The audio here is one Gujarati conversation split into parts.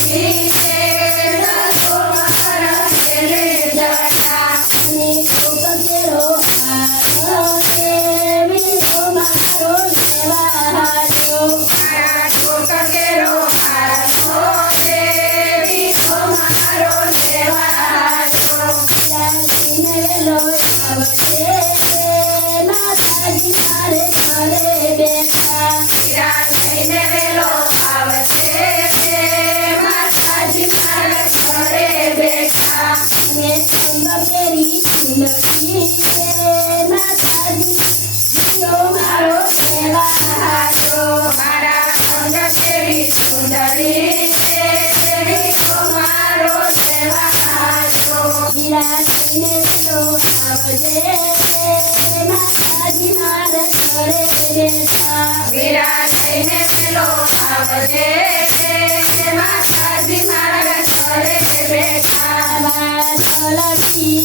Sim. હાચો મારા અંગ કેવી સુંદરી છે કેવી મારો સેવા હાચો બિરાજીને લો આવજે છે માતાજી મારસ કરે દેશા બિરાજીને લો આવજે છે માતાજી મારસ કરે બેઠા મારા સોલકી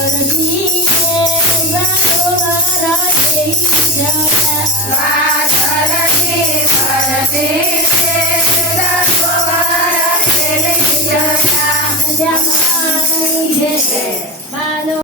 Hare